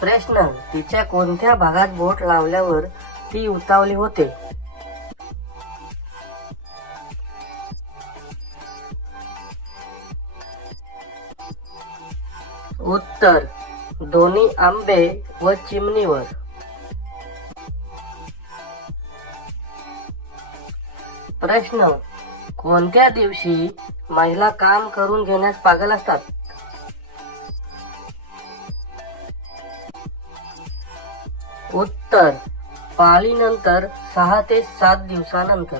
प्रश्न, तिच्या कोणत्या भागात बोट लावल्यावर ती उतावली होते? उत्तर, दोन्ही आंबे व चिमणीवर. प्रश्न, कोणत्या दिवशी महिला काम करून घेण्यास पागल असतात? उत्तर, पाळीनंतर 6 ते 7 दिवसानंतर.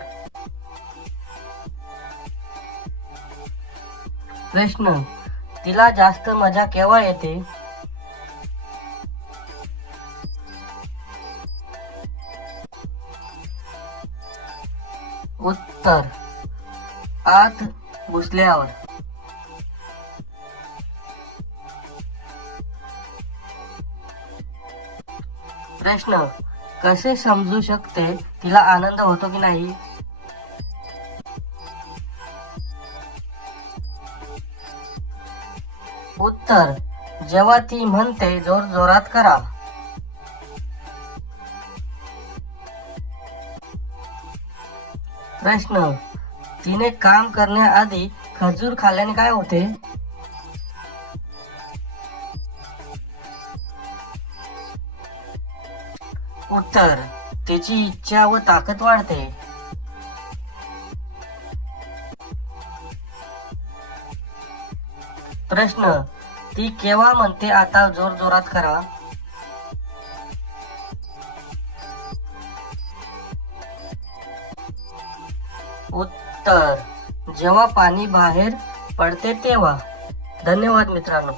प्रश्न, तिला जास्त मजा केव्हा येते? उत्तर, आत घुसल्यावर. प्रश्न, कसे समजू शकते तिला आनंद होतो की नाही? उत्तर, जेव्हा ती म्हणते जोर जोरात करा. प्रश्न, तिने काम करण्याआधी खजूर खाल्ल्याने काय होते? उत्तर, तिची इच्छा व ताकद वाढते. प्रश्न, ती केव्हा म्हणते आता जोर जोरात करा? उत्तर, जेव्हा पाणी बाहेर पडते तेव्हा. धन्यवाद मित्रांनो.